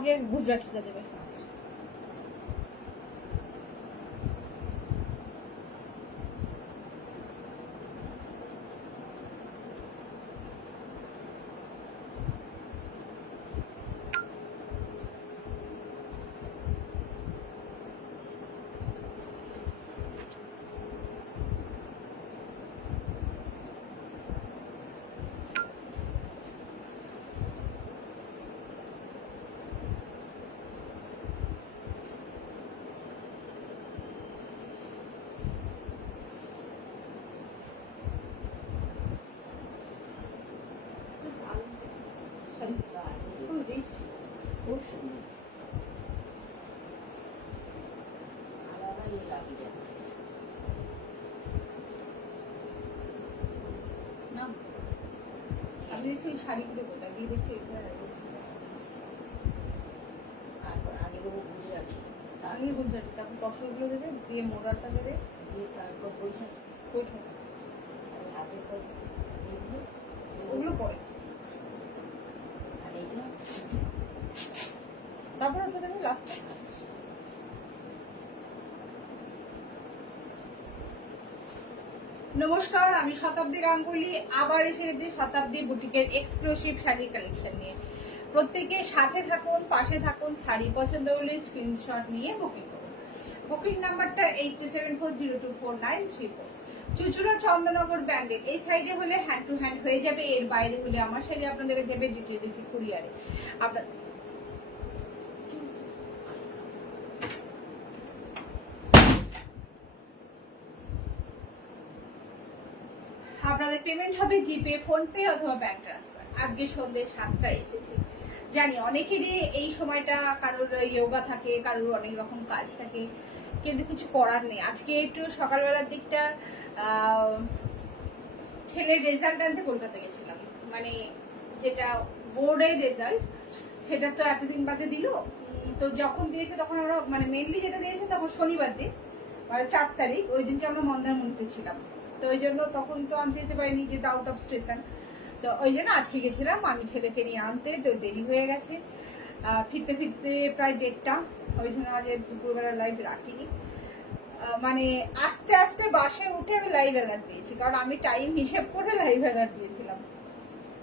আগে গুজরাটিটা দেবে। শাড়িগুলো কোথায় দিয়ে দিচ্ছি, আগে গুজরাটি, তারপর তসরগুলো দেবে, দিয়ে মোড়াটা দেবে, দিয়ে তারপর বৈশাখ ওগুলো পরে, তারপর ওটা দেবে লাস্টে। নমস্কার, আমি শতাব্দী গাঙ্গুলি আবার এসে গেছি শতাব্দী বুটিকের এক্সক্লুসিভ শাড়ি কালেকশন নিয়ে। প্রত্যেকে সাথে থাকুন, পাশে থাকুন। শাড়ি পছন্দ হলে স্ক্রিনশট নিয়ে বুকিং করুন। বুকিং নাম্বারটা 8274024934। চুচুড়া চন্দননগর ব্যান্ডেল এই সাইডে হলে হ্যান্ড টু হ্যান্ড হয়ে যাবে, এর বাইরে হলে আমার শাড়ি আপনাদের যাবে ডিটিডিসি কুরিয়ারে। আপনাদের পেমেন্ট হবে জিপে, ফোনপে অথবা ব্যাংক ট্রান্সফার। আজকে সন্ধ্যে 7টায় এসেছি। জানি অনেকেরই এই সময়টা, কারোর যোগা থাকে, কারোর অনেক রকম কাজ থাকে, কিন্তু কিছু করার নেই। আজকে একটু সকালবেলার দিকটা ছেলের রেজাল্ট আনতে কলকাতা গেছিলাম, মানে যেটা বোর্ডের রেজাল্ট, সেটা তো এতদিন বাদে দিল। তো যখন দিয়েছে তখন আমরা, মানে মেনলি যেটা দিয়েছে তখন শনিবার দিন, মানে 4 তারিখ, ওই দিনকে আমরা মন্দারমণিতে ছিলাম। তো ওই জন্য তখন তো আনতে যেতে পারিনি, যেহেতু আউট অফ স্টেশন। তো ওই জন্য আজকে গেছিলাম আমি ছেলেকে নিয়ে আনতে, তো দেরি হয়ে গেছে ফিরতে ফিরতে প্রায় 1:30। ওই জন্য আজ দুপুরবেলা লাইভ রাখিনি, মানে আস্তে আস্তে বাসে উঠে আমি লাইভ অ্যালার্ট দিয়েছি, কারণ আমি টাইম হিসেব করে লাইভ অ্যালার্ট দিয়েছিলাম।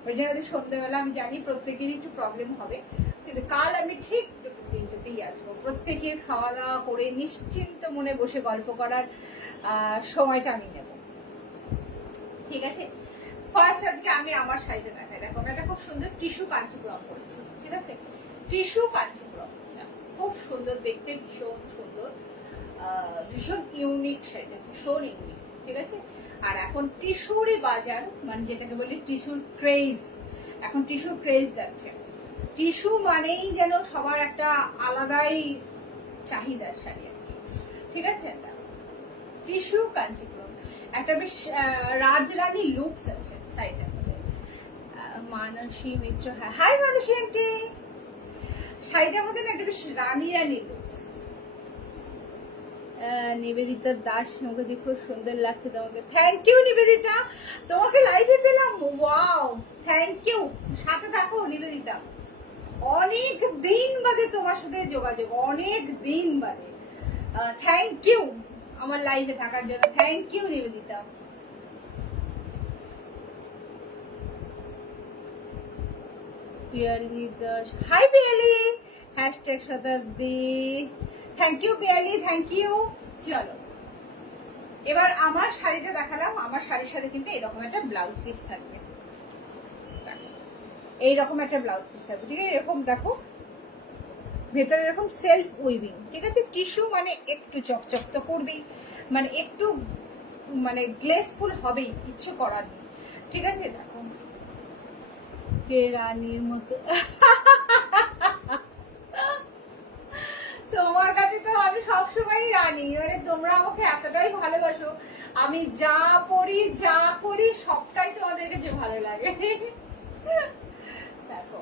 ওই জন্য সন্ধ্যেবেলা আমি জানি প্রত্যেকেরই একটু প্রবলেম হবে, কিন্তু কাল আমি ঠিক 3টেতেই আসবো। প্রত্যেকের খাওয়া দাওয়া করে নিশ্চিন্ত মনে বসে গল্প করার সময়টা আমি নেব, ঠিক আছে? ফার্স্ট আজকে আমি আমার শাড়িটা দেখাই। দেখো, এটা খুব সুন্দর টিস্যু কাঞ্চিপুরম করেছি, ঠিক আছে? টিস্যু কাঞ্চিপুরম খুব সুন্দর দেখতে, ভীষণ সুন্দর, ভীষণ ইউনিক শাড়িটা, ভীষণ ইউনিক, ঠিক আছে? আর এখন টিস্যুরই বাজার, মানে যেটাকে বলি টিস্যুর ক্রেজ, এখন টিস্যুর ক্রেজ যাচ্ছে। টিস্যু মানেই যেন সবার একটা আলাদাই চাহিদার শাড়ি, ঠিক আছে? টিস্যু কাঞ্চিপুরম একটা বেশ রাজরানী লুকস আছে শাড়িটার মধ্যে। মানসী মিত্র, হ্যাঁ, হাই মানসী আন্টি। শাড়িটার মধ্যে না একটা বেশ রানী রানী লুকস। নিবেদিতা দাস, তোমাকে দেখে খুব সুন্দর লাগছে তোমাকে। থ্যাংক ইউ নিবেদিতা, তোমাকে লাইভে পেলাম, ওয়াও, থ্যাংক ইউ। সাথে থাকো নিবেদিতা, অনেক দিন বাদে তোমার সাথে যোগাযোগ, অনেক দিন বাদে। থ্যাংক ইউ আমার লাইভে থাকার জন্য, thank you Nibedita. Piyali Das, hi Piyali, hashtag Shatabdi, thank you Piyali, thank you. চলো এবার আমার শাড়িটা দেখালাম। আমার শাড়ির সাথে কিন্তু এরকম একটা ব্লাউজ পিস থাকবে, এইরকম একটা ব্লাউজ পিস থাকবে, ঠিক আছে? এরকম দেখো, ভেতরে এরকম সেলফ উইভিং, ঠিক আছে? টিস্যু মানে একটু চকচক তো করবেই, মানে একটু মানে গ্লেসফুল হবেই, কিচ্ছু করার নেই, ঠিক আছে? দেখো, কে রানীর মতো। তোমার কাছে তো আমি সবসময় রানী, মানে তোমরা আমাকে এতটাই ভালোবাসো, আমি যা পড়ি যা করি সবটাই তোমাদের কাছে ভালো লাগে। দেখো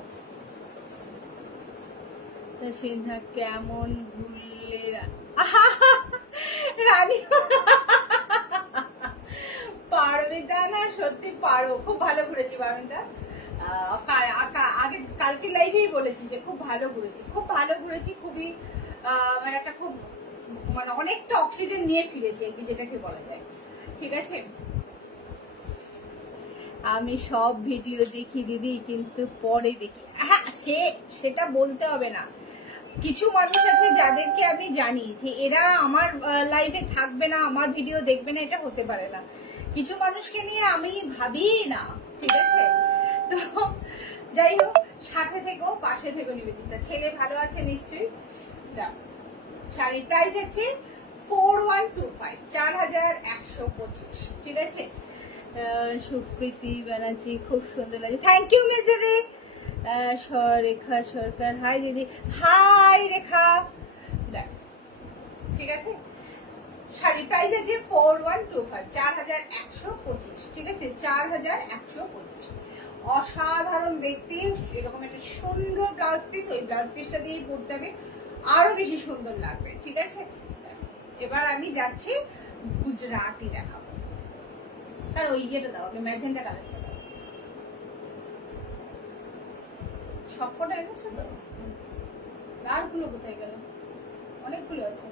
সিনহা কেমন ঘুরলে রানী। পারমিতা না, সত্যি পারো, খুব ভালো ঘুরেছি পারমিতা। আগে কালকে লাইভেই বলেছি যে খুব ভালো ঘুরেছি, খুবই মানে একটা খুব মানে অনেকটা অক্সিজেন নিয়ে ফিরেছি যেটাকে বলা যায়। ঠিক আছে, আমি সব ভিডিও দেখি দিদি, কিন্তু পরে দেখি। হ্যাঁ, সেটা বলতে হবে না। কিছু মানুষ আছে যাদেরকে আমি জানি যে এরা আমার লাইফে থাকবে না, আমার ভিডিও দেখবে না, এটা হতে পারে না। কিছু মানুষকে নিয়ে আমি ভাবি না, ঠিক আছে? তো যাই হোক, সাথে থেকো, পাশে থেকো নিবেদিতা। ছেলে ভালো আছে নিশ্চয়ই? শাড়ির প্রাইস আছে 4125, 4125। ঠিক আছে, সুপ্রীতি ব্যানার্জি, খুব সুন্দর লাগে, থ্যাংক ইউ মেসেজে। রেখা সরকার, হাই দিদি। হাই রেখা। দেখ, ঠিক আছে, শাড়ির প্রাইস আছে 4125, 4125। ঠিক আছে, 4125। অসাধারণ দেখতে, এরকম একটা সুন্দর ব্লাউজ পিস, ওই ব্লাউজ পিসটা দিয়ে পরতে হবে, আরো বেশি সুন্দর লাগবে। ঠিক আছে, এবার আমি যাচ্ছি গুজরাটি দেখাবো। তার ওই ইয়েটা দাও, আগে ম্যাজেন্টা কালারটা দাও। সবকটা এনেছো তো? কারগুলো কোথায় গেল? অনেকগুলো আছে,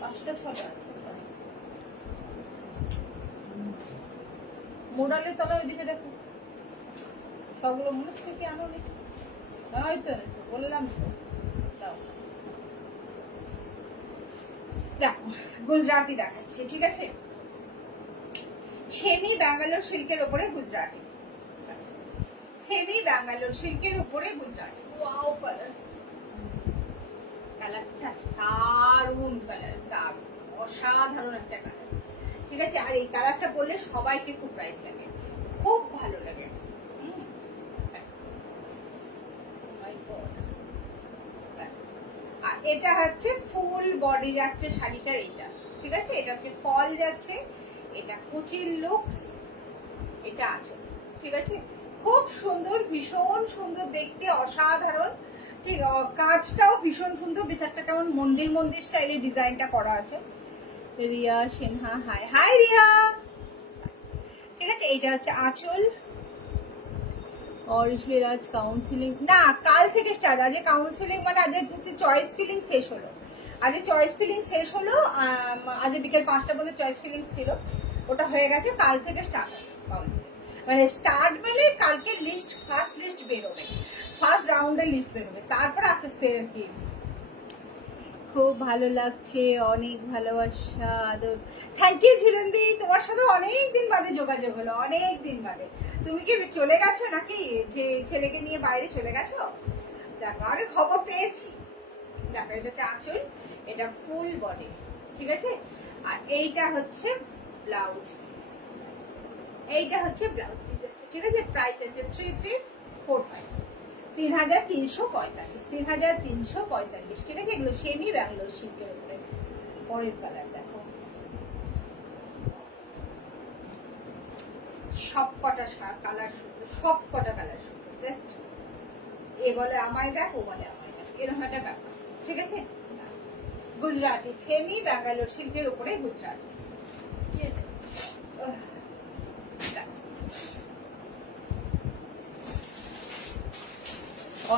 5টা 6টা আছে। মোডালের তলা ওইদিকে দেখো, সবগুলো মনে হচ্ছে কি আনো নাকি? হয়তো এনেছো, বললাম তো। দাও, দেখো গুজরাটি দেখাচ্ছি। ঠিক আছে, সেমি ব্যাঙ্গালোর সিল্কের উপরে গুজরাটি, সেমি ব্যাঙ্গালোর সিল্কের উপরে গুজরাটি। ওয়াও, কালারটা দারুণ, কালার দারুণ, অসাধারণ একটা কালার। ঠিক আছে, আর এই কালারটা পরলে সবাইকে খুব ব্রাইট লাগে, খুব ভালো লাগে। আর এটা হচ্ছে ফুল বডি যাচ্ছে শাড়িটার, এইটা ঠিক আছে, এটা হচ্ছে ফল যাচ্ছে, এটা কুচির লুকস, এটা আঁচল। ঠিক আছে, খুব সুন্দর, ভীষণ সুন্দর দেখতে, অসাধারণ। ঠিক, কাজটাও ভীষণ সুন্দর, বেশ একটা কেমন মন্দির মন্দির স্টাইলের ডিজাইনটা করা আছে। Riya Sinha, high high Riya. ঠিক আছে, এটা হচ্ছে আঁচল। অরিশের আজ কাউন্সিলিং না, কাল থেকে স্টার্ট। আজকে কাউন্সিলিং মানে আজকে হচ্ছে চয়েস ফিলিং শেষ হলো, আজকে চয়েস ফিলিং শেষ হলো। আজকে বিকেল 5টা পর্যন্ত চয়েস ফিলিং ছিল, ওটা হয়ে গেছে। কাল থেকে স্টার্ট হবে কাউন্সিলিং, মানে স্টার্ট মানে কালকে লিস্ট, ফার্স্ট লিস্ট বেরোবে, ফার্স্ট রাউন্ডের লিস্ট বেরোবে, তারপর আস্তে আস্তে আর কি। খুব ভালো লাগছে, অনেক ভালোবাসা, আদর। থ্যাংক ইউ ঝুলন্দি, তোমার সাথে অনেক দিন বাদে যোগাযোগ হলো, অনেক দিন বাদে। তুমি কি চলে গেছো নাকি, যে ছেলেকে নিয়ে বাইরে চলে গেছো? দেখো, আমি খবর পেয়েছি। দেখো, এটা হচ্ছে আঁচল, এটা ফুল বডি। ঠিক আছে, আর এইটা হচ্ছে ব্লাউজ পিস, এইটা হচ্ছে ব্লাউজ পিস। ঠিক আছে, প্রাইস আছে 3345, 3345, 3345। ঠিক আছে, এগুলো সেমি ব্যাঙ্গালোর সিল্কের উপরে। পরের কালার দেখো, সব কটা কালার সুন্দর, সব কটা কালার সুন্দর। জাস্ট এ বলে আমায় দেখ, ও বলে আমায় দেখ, এরকম একটা ব্যাপার। ঠিক আছে, গুজরাটি সেমি ব্যাঙ্গালোর সিল্কের উপরে গুজরাটি।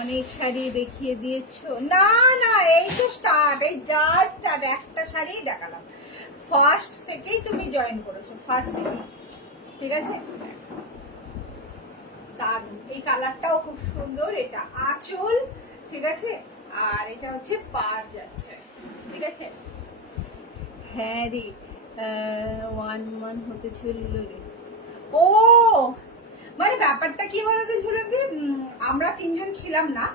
অনেক শাড়ি দেখিয়ে দিয়েছো? না না, এই তো স্টার্ট, এই জাস্ট স্টার্ট, একটা শাড়ি দেখালাম। ফার্স্ট থেকেই তুমি জয়েন করেছো, ফার্স্ট থেকে। ঠিক আছে, দারুণ, এই কালারটাও খুব সুন্দর। এটা আঁচল, ঠিক আছে, আর এটা হচ্ছে পাড় যাচ্ছে। ঠিক আছে, হ্যাঁ রে, 1 হতে চলল রে। ও মানে ব্যাপারটা কি বলতো ঝুলন্দি, আমরা 3জন ছিলাম না,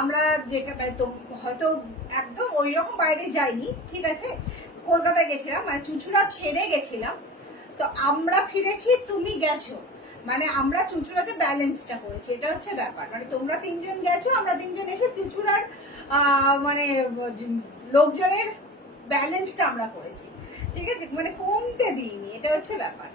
আমরা যেখানে তো হয়তো একদম ওই রকম বাইরে যাইনি। ঠিক আছে, কলকাতায় গেছিলাম, মানে চুঁচুড়া ছেড়ে গেছিলাম, তো আমরা ফিরেছি, তুমি গেছো, মানে আমরা চুঁচুড়াতে ব্যালেন্সটা করেছি, এটা হচ্ছে ব্যাপার। মানে তোমরা 3জন গেছো, আমরা 3জন এসে চুঁচুড়ার মানে লোকজনের ব্যালেন্সটা আমরা করেছি। ঠিক আছে, মানে কমতে দিইনি, এটা হচ্ছে ব্যাপার।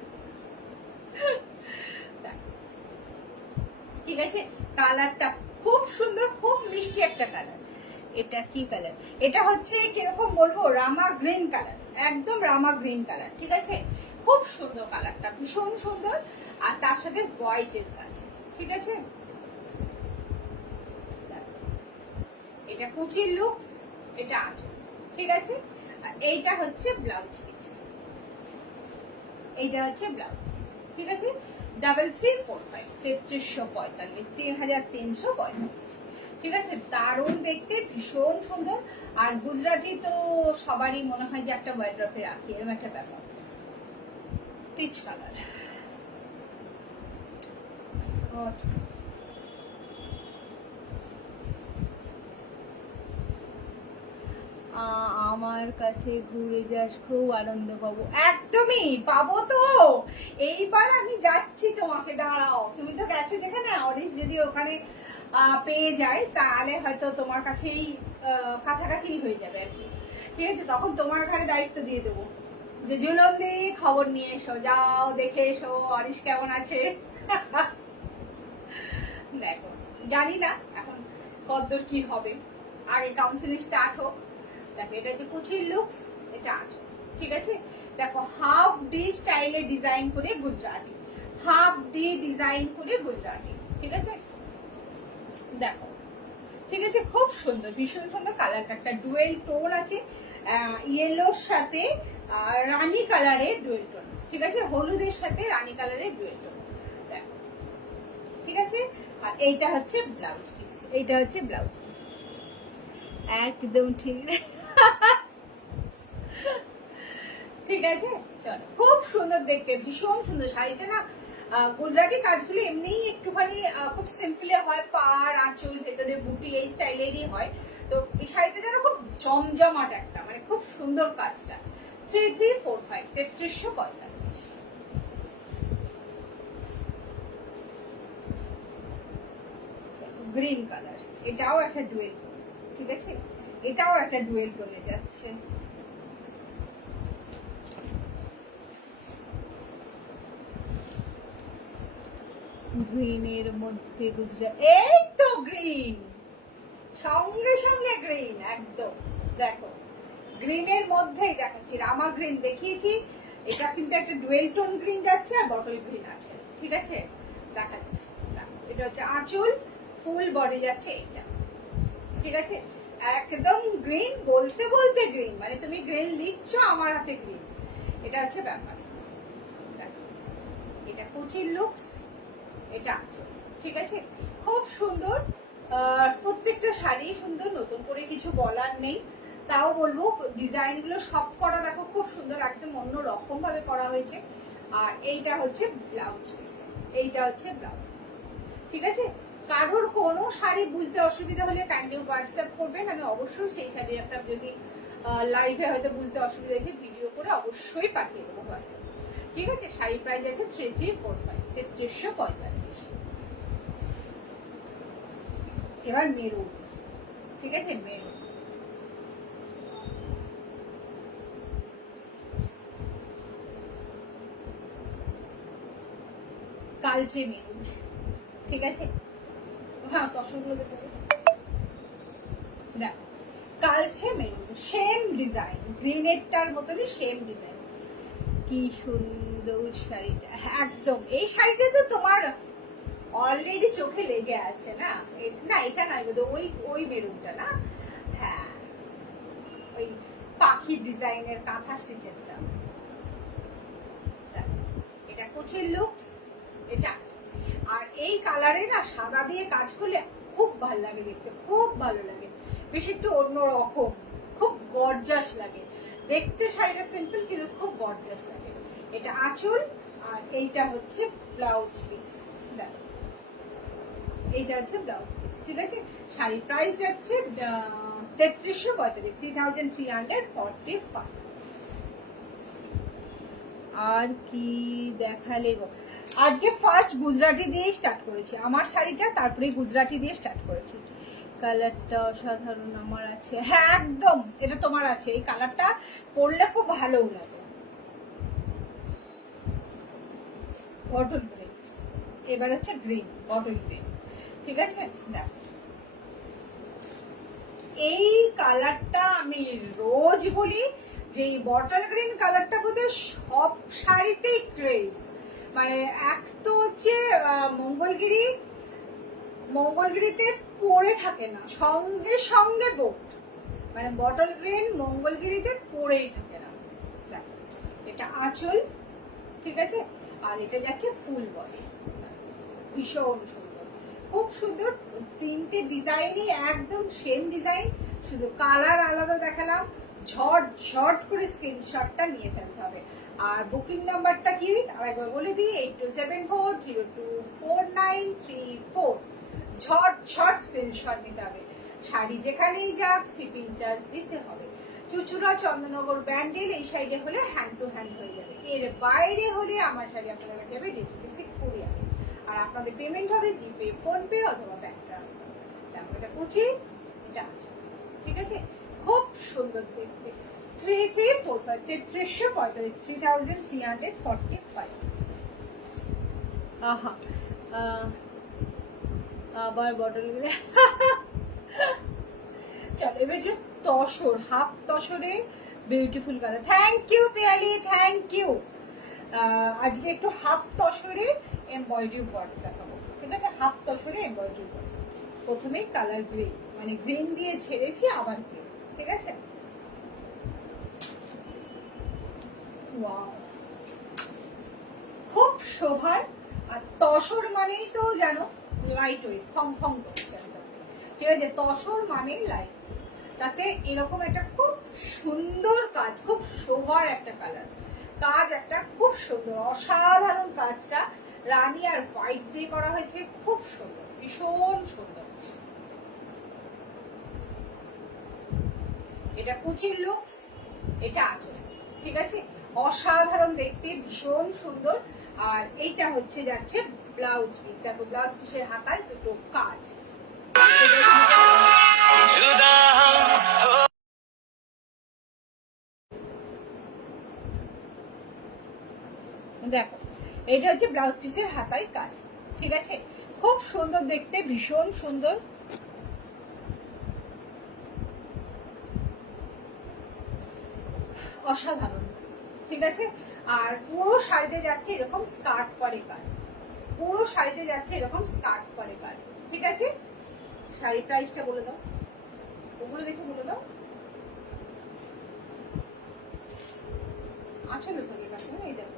ঠিক আছে, কালারটা খুব সুন্দর, খুব মিষ্টি একটা কালার। এটা কি কালার? এটা হচ্ছে কিরকম বলবো, রামা গ্রিন কালার, একদম রামা গ্রিন কালার। ঠিক আছে, খুব সুন্দর কালারটা, ভীষণ সুন্দর। আর তার সাথে হোয়াইটের কাজ, ঠিক আছে, এটা কুচির লুকস, এটা আঁচল, ঠিক আছে। আর এইটা হচ্ছে ব্লাউজ পিস, এইটা হচ্ছে ব্লাউজ পিস, ঠিক আছে। 3345, 3345, 3345, ঠিক আছে। দারুণ দেখতে, ভীষণ সুন্দর। আর গুজরাটি তো সবারই মনে হয় যে একটা ওয়ার্ড্রপে রাখি, এরকম একটা ব্যাপার। পিচ কালার, আমার কাছে ঘুরে যাস, খুব আনন্দ পাবো। একদমই পাবো তো, এইবার আমি যাচ্ছি তোমাকে, দাঁড়াও। তুমি তো গেছো যেখানে অরিস, যদি ওখানে পেয়ে যায় তাহলে হয়তো তোমার কাছেই কাছাকাছি হয়ে যাবে আর কি, ঠিক আছে। তখন তোমার ঘরে দায়িত্ব দিয়ে দেবো যে জুলন্দি খবর নিয়ে এসো, যাও দেখে এসো অরিস কেমন আছে। দেখো, জানি না এখন কতদূর কি হবে, আগে কাউন্সিলিং স্টার্ট হোক। দেখো, এটা হচ্ছে কুচির লুকস, এটা আছে, ঠিক আছে। দেখো, হাফ ডি স্টাইলে ডিজাইন করে গুজরাটি, হাফ ডি ডিজাইন করে গুজরাটি, ঠিক আছে। দেখো, ঠিক আছে, খুব সুন্দর, ভীষণ সুন্দর। কালারটা একটা ডুয়েল টোন আছে, ইয়েলোর সাথে রানী কালারের ডুয়েল টোন, ঠিক আছে। হলুদের সাথে রানী কালারের ডুয়েল টোন, দেখো, ঠিক আছে। আর এইটা হচ্ছে ব্লাউজ পিস, এইটা হচ্ছে ব্লাউজ পিস, একদম ঠিক। ঠিক আছে, চলো, খুব সুন্দর দেখতে, ভীষণ সুন্দর শাড়িটা না। গুজরাটি কাজগুলো এমনিই একটুখানি খুব সিম্পলে হয়, পাড় আঁচল ভেতরে বুটি এই স্টাইলেরই হয়। তো এই শাড়িটা যেন খুব জমজমাট একটা, মানে খুব সুন্দর কাজটা। 3345, 3345। গ্রিন কালার, এটাও একটা ডুয়েল, ঠিক আছে, এটাও একটা ডুয়েল টোনে যাচ্ছে। গ্রিনের মধ্যে গুজরাট, এই তো গ্রিন, সঙ্গে সঙ্গে গ্রিন, একদম। দেখো, গ্রিনের মধ্যেই দেখাচ্ছি, রামা গ্রিন দেখিয়েছি, এটা কিন্তু একটা ডুয়েল টোন গ্রিন যাচ্ছে, আর বটল গ্রিন আছে, ঠিক আছে, দেখাচ্ছি। এটা হচ্ছে আঁচল, ফুল বডি যাচ্ছে এটা, ঠিক আছে। একদম গ্রিন, বলতে বলতে গ্রিন, মানে তুমি গ্রিন লিখছ, আমার হাতে গ্রিন, এটা হচ্ছে ব্যাপার। এটা কুচির লুকস, এটা আঁচল, ঠিক আছে, খুব সুন্দর। প্রত্যেকটা শাড়ি সুন্দর, নতুন করে কিছু বলার নেই। তাও বলবো ডিজাইন গুলো সব করা দেখো খুব সুন্দর, একদম অন্য রকম ভাবে করা হয়েছে। আর এইটা হচ্ছে ব্লাউজ পিস, এইটা হচ্ছে ব্লাউজ পিস, ঠিক আছে। কারোর কোনো শাড়ি বুঝতে অসুবিধা হলে কাইন্ডলি হোয়াটসঅ্যাপ করবেন, আমি অবশ্যই সেই শাড়ি একটা, যদি লাইভে হয়তো বুঝতে অসুবিধা হয়েছে ভিডিও করে অবশ্যই পাঠিয়ে দেবো হোয়াটসঅ্যাপ, ঠিক আছে। শাড়ি প্রাইস আছে 3345, 3345। এবার মেরুন, ঠিক আছে, মেরুন, কালচে মেরুন, ঠিক আছে। হ্যাঁ, দর্শকগুলো দেখো, দেখো, কালচে মেরুন, সেম ডিজাইন, গ্রিনেরটার মতনই সেম ডিজাইন। কি সুন্দর শাড়িটা, একদম। এই শাড়িটা তো তোমার অলরেডি চোখে লেগে আছে না? না, এটা নয় বোধ, ওই ওই মেরুনটা না, হ্যাঁ, ওই পাখি ডিজাইনের কাঁথা স্টিচেরটা। এটা কুচির লুকস, এটা। আর এই কালারে না সাদা দিয়ে কাজ করলে খুব ভালো লাগে দেখতে, খুব ভালো লাগে, বেশ একটু অন্যরকম, খুব গর্জাস লাগে দেখতে। শাড়িটা সিম্পল কিন্তু খুব গর্জাস লাগে। এটা আঁচল, আর এইটা হচ্ছে ব্লাউজ পিস, দেখো, এইটা হচ্ছে ব্লাউজ পিস, ঠিক আছে। শাড়ির প্রাইস যাচ্ছে 3345, 3345। আর কি দেখালে গো? আজকে ফার্স্ট গুজরাটি দিয়ে স্টার্ট করেছি আমার শাড়িটা, তারপরে গুজরাটি দিয়ে স্টার্ট করেছি। কালারটা অসাধারণ আমার আছে, হ্যাঁ একদম, এটা তোমার আছে। এই কালারটা পরলে খুব ভালো লাগে, বটল গ্রিন। এবার হচ্ছে গ্রিন, বটল গ্রিন, ঠিক আছে। দেখো, এই কালারটা আমি রোজ বলি যে এই বটল গ্রিন কালারটা বোধহয় সব শাড়িতেই ক্রেজ, মানে এক তো হচ্ছে মঙ্গলগিরিতে পড়ে থাকে না, সঙ্গে সঙ্গে বোট, মানে বটল গ্রিন মঙ্গলগিরিতে পড়েই থাকে না। দেখো এটা আঁচল, ঠিক আছে, আর এটা যাচ্ছে ফুল বডি, ভীষণ সুন্দর, খুব সুন্দর। তিনটে ডিজাইনই একদম সেম ডিজাইন, শুধু কালার আলাদা দেখালাম। ঝট ঝট করে স্ক্রিনশটটা নিয়ে ফেলতে হবে। আর বুকিং নাম্বারটা কি আরেকবার বলে দিই, 8274024934। ঝট ঝট স্ক্রিনশট নিতে হবে। শাড়ি যেখানেই যাক শিপিং চার্জ দিতে হবে। চুচুড়া চন্দ্রনগর ব্যান্ডেল এই সাইডে হলে হ্যান্ড টু হ্যান্ড হয়ে যাবে, এর বাইরে হলে আমার শাড়ি আপনাদের কাছে যাবে ডিটিডিসি কুরিয়ারে। আর আপনাদের পেমেন্ট হবে জিপে, ফোনপে অথবা ব্যাংক ট্রান্সফার। তারপর এটা কুচি, এটা আছে, ঠিক আছে, খুব সুন্দর দেখতে। 3345 আহা আবার বটল গুলো চলো এবার তসর, হাফ তসরে beautiful colour. Thank you Piyali, thank you. আজকে একটু হাফ তসরে এমব্রয়ডারি ওয়ার্ক দেখাবো, ঠিক আছে, হাফ তসরে এমব্রয়ডারি ওয়ার্ক। প্রথমে কালার গ্রে, মানে গ্রিন দিয়ে ছেড়েছি আবার গ্রে, ঠিক আছে। ওয়াও, খুব শোভার। আর তসর মানেই তো জানো লাইট ওয়েট, ফং ফং করছে, ঠিক আছে, তসর মানে লাইট, তাতে এরকম একটা খুব সুন্দর কাজ, খুব শোভার একটা কালার কাজ, একটা খুব সুন্দর অসাধারণ কাজটা রানী আর হোয়াইট দিয়ে করা হয়েছে, খুব সুন্দর, ভীষণ সুন্দর। এটা কুচির লুকস, এটা আঁচল, ঠিক আছে, অসাধারণ দেখতে, ভীষণ সুন্দর। আর এইটা হচ্ছে যাচ্ছে ব্লাউজ পিস। দেখো ব্লাউজ পিসের হাতায় দুটো কাজ। দেখো এটা হচ্ছে ব্লাউজ পিসের হাতায় কাজ, ঠিক আছে, খুব সুন্দর দেখতে, ভীষণ সুন্দর। অসাধারণ, ঠিক আছে। আর পুরো শাড়িতে যাচ্ছে এরকম স্কার্ট করে কাজ, পুরো শাড়িতে যাচ্ছে এরকম স্কার্ট করে কাজ, ঠিক আছে। শাড়ির প্রাইসটা বলে দাও, ওগুলো দেখে বলে দাও। আসলে তো এই দেখো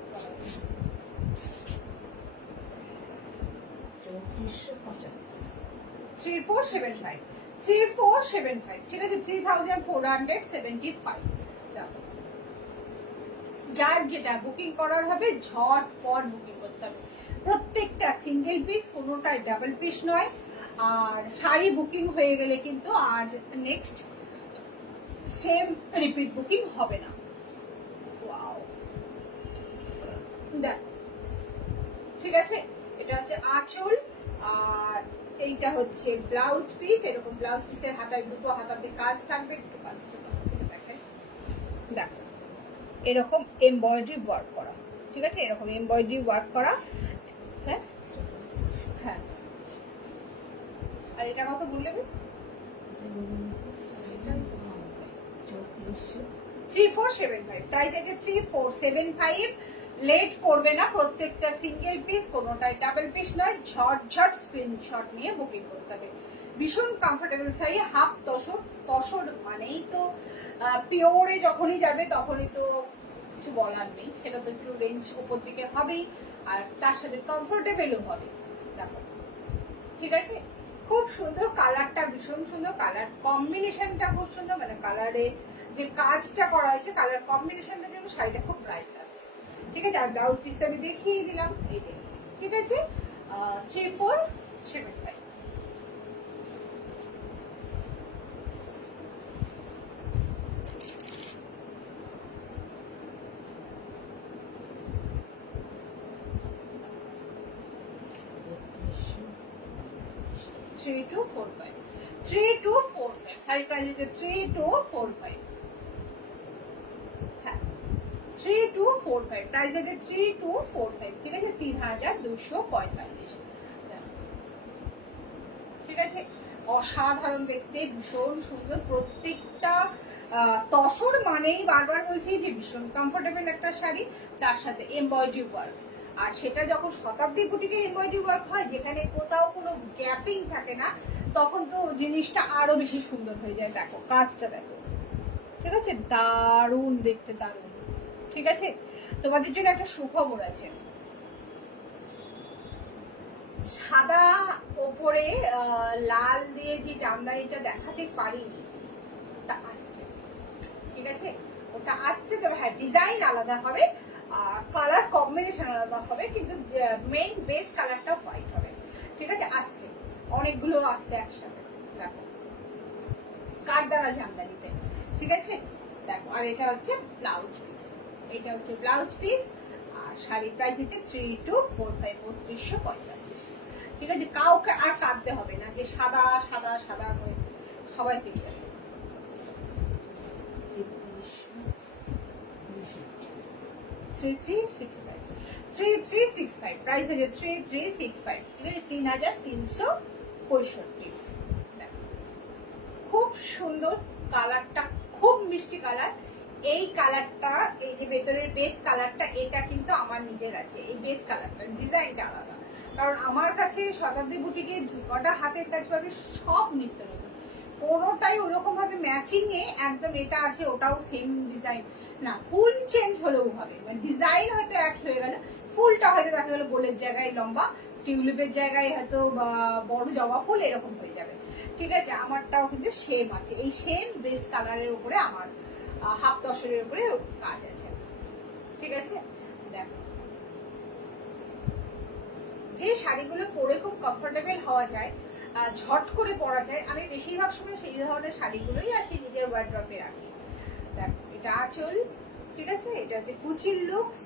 3475, 3475, ঠিক আছে, 3475। যার যেটা বুকিং করার হবে ঝটপট বুকিং করতে হবে। প্রত্যেকটা সিঙ্গেল পিস, কোনোটাই ডাবল পিস নয়। আর শাড়ি বুকিং হয়ে গেলে কিন্তু আর নেক্সট সেম রিপিট বুকিং হবে না। ওয়াও, দেখ, ঠিক আছে, এটা হচ্ছে আঁচল, আর এইটা হচ্ছে ব্লাউজ পিস। এরকম ব্লাউজ পিসের হাতায় দুটো হাতাতে কাজ থাকবে, দুটো কাজ দেখো এরকম এমব্রয়ডারি ওয়ার্ক করা, ঠিক আছে, এরকম এমব্রয়ডারি ওয়ার্ক করা। হ্যাঁ হ্যাঁ, আর এটা কত বললে বেশ? 3475, প্রাইস আছে 3475। লেট করবে না, প্রত্যেকটা সিঙ্গেল পিস, কোনোটাই ডাবল পিস নয়। ঝটঝট স্ক্রিনশট নিয়ে বুকিং করতে হবে। ভীষণ কমফোর্টেবল শাড়ি, হাফ তসর। তসর মানেই তো পিওরে যখনই যাবে তখনই তো কিছু বলার নেই, সেটা তো একটু রেঞ্জ উপর দিকে হবেই, আর তার সাথে কমফোর্টেবলও হবে। দেখো, ঠিক আছে, খুব সুন্দর কালারটা, ভীষণ সুন্দর কালার কম্বিনেশনটা, খুব সুন্দর, মানে কালারে যে কাজটা করা হয়েছে, কালার কম্বিনেশনটা যেন শাড়িটা খুব ব্রাইট লাগছে, ঠিক আছে। আর ব্লাউজ পিসটা আমি দেখিয়ে দিলাম, এই যে, ঠিক আছে, 3475। শাড়ি প্রাইস হচ্ছে 3245। হ্যাঁ 3245, প্রাইস আছে 3245, ঠিক আছে, 3245, ঠিক আছে। অসাধারণ দেখতে, ভীষণ সুন্দর প্রত্যেকটা। তসর মানেই বারবার বলছি যে ভীষণ কমফোর্টেবল একটা শাড়ি, তার সাথে এমব্রয়ডারি ওয়ার্ক। আর সেটা যখন শতাব্দী বুটিকের এমব্রয়ডারি ওয়ার্ক হয়, যেখানে কোথাও কোনো গ্যাপিং থাকে না, তখন তো জিনিসটা আরো বেশি সুন্দর হয়ে যায়। দেখো কাজটা দেখো, ঠিক আছে, দারুণ দেখতে, দারুণ। ঠিক আছে, তোমাদের জন্য একটা সুখবর আছে। সাদা ওপরে লাল দিয়ে যে জামদানিটা দেখাতে পারিনি, ওটা আসছে। ঠিক আছে, ওটা আসছে, তবে হ্যাঁ ডিজাইন আলাদা হবে আর কালার কম্বিনেশন আলাদা হবে, কিন্তু মেইন বেস কালারটা হোয়াইট হবে। ঠিক আছে, আসছে, অনেকগুলো আসছে একসাথে। দেখো কাঠদানা জামদানিতে। ঠিক আছে, দেখো, আর এটা হচ্ছে ব্লাউজ পিস, এটা হচ্ছে ব্লাউজ পিস। আর শাড়ির প্রাইস হচ্ছে 3245, 3245। ঠিক আছে, কাউকে আর কাটতে হবে না যে সাদা সাদা সাদা করে সবাই পেয়ে যাবে। 3365, 3365 প্রাইস আছে 3365। ঠিক আছে, 3365। খুব সুন্দর কালারটা, খুব মিষ্টি কালার। এই কালারটা, এই যে ভেতরের বেস কালারটা, এটা কিন্তু আমার নিজের আছে। এই বেস কালারটা ডিজাইনটা আলাদা, কারণ আমার কাছে শতাব্দী বুটিকে যে কটা হাতের কাজ পাবে সব নিত্য নতুন, কোনোটাই ওরকম ভাবে ম্যাচিং এ একদম এটা আছে ওটাও সেম ডিজাইন না, ফুল চেঞ্জ হলেও হবে, মানে ডিজাইন হয়তো এক হয়ে গেল, ফুলটা হয়তো দেখা গেলো গোলের জায়গায় লম্বা, টিউলিপের জায়গায় হয়তো বড় জবা ফুল, এরকম হয়ে যাবে। ঠিক আছে, আমারটাও কিন্তু সেম আছে, এই সেম বেস কালারের উপরে আমার হাফ তসরের উপরে কাজ আছে। ঠিক আছে, দেখো যে শাড়িগুলো পরে খুব কমফোর্টেবল হওয়া যায়, ঝট করে পরা যায়, আমি বেশিরভাগ সময় সেই ধরনের শাড়িগুলোই আর কি নিজের ওয়ার্ড্রপে রাখি। দেখো এটা আঁচল, ঠিক আছে, এটা হচ্ছে কুচির লুকস,